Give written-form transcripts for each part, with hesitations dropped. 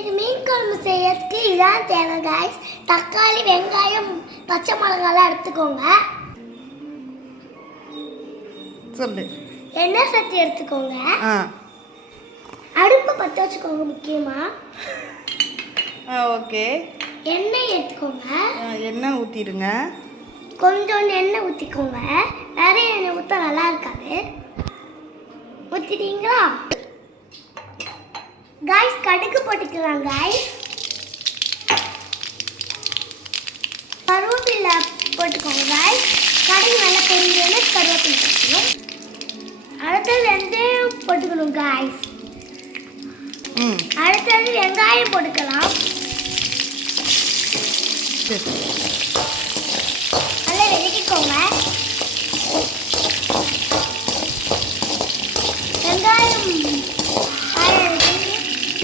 இன்னைக்கு மீன் குழம்பு செய்யறதுக்கு இதான் தேவை गाइस. தக்காளி, வெங்காயம், பச்சை மிளகாய் எடுத்துக்கோங்க. சொல்லு. எண்ணெய் சட்டி எடுத்துக்கோங்க. அடுப்பு பற்ற வச்சுக்கோங்க முக்கியமா. ஓகே. எண்ணெய் எடுத்துக்கோங்க. எண்ணெய் ஊற்றிடுங்க. கொஞ்சம் எண்ணெய் ஊற்றிக்கோங்க. நிறைய எண்ணெய் ஊற்ற நல்லா இருக்காது. ஊற்றிட்டீங்களா गाइस? கடுகு போட்டுக்கலாம் गाइस. கருவேப்பிலை போட்டுக்கோங்க गाइस. கடுகு நல்லா பொரிஞ்சோடனே கருவேப்பிலை போட்டுக்கணும். அடுத்தது வெந்தயம் போட்டுக்கணும் गाइस. அடுத்தது வெங்காயம் போட்டுக்கலாம். நல்லா வெடிக்கோங்க. வெங்காயம்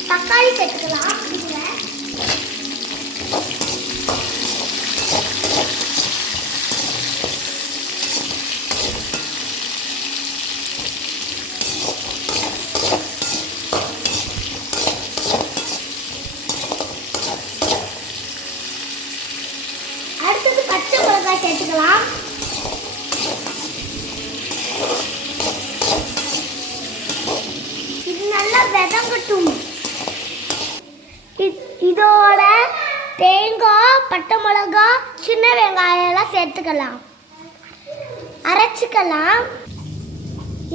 தக்காளி சேர்த்துக்கலாம். அடுத்தது பச்சை மிளகாய் சேர்த்துக்கலாம். இது நல்லா வதங்கட்டும். இதோட தேங்காய், பட்டை மிளகாய், சின்ன வெங்காயம் எல்லாம் சேர்த்துக்கலாம். அரைச்சிக்கலாம்.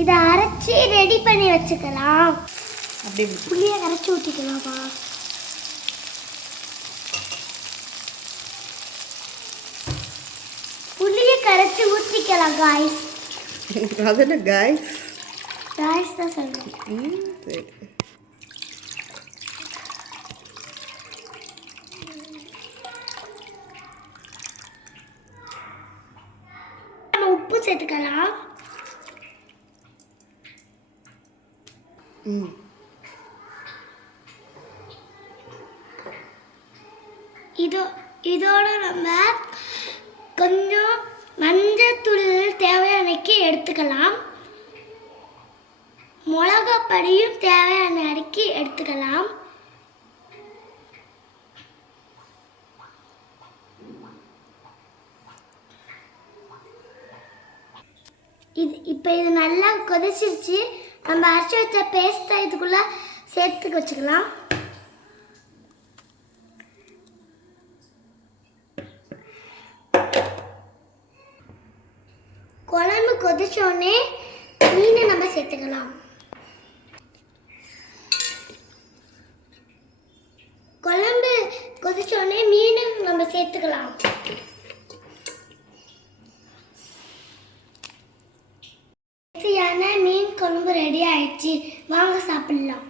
இதை அரைச்சி ரெடி பண்ணி வச்சுக்கலாம். புளியை கரைச்சி ஊற்றிக்கலாமா? புளியை கரைச்சி ஊற்றிக்கலாம் गाइस. அதென்ன गाइस? गाइस தான் சொல்றேன். சரி. உப்பு சேர்த்துக்கலாம். இதோட நம்ம கொஞ்சம் மஞ்சத்தூள் தேவையானக்கு எடுத்துக்கலாம். மிளகாப்பொடியும் தேவையான அடிக்கி எடுத்துக்கலாம். இப்போ இது நல்லா கொதிச்சிருச்சு. நம்ம அரைச்சி வச்ச பேஸ்ட்டை இதுக்குள்ள சேர்த்து வச்சுக்கலாம். குழம்பு கொதிச்சோடனே மீனை நம்ம சேர்த்துக்கலாம். குழம்பு கொதிச்சோடனே மீனை நம்ம சேர்த்துக்கலாம். மீன் குழம்பு ரெடி ஆயிடுச்சு. வாங்க சாப்பிடலாம்.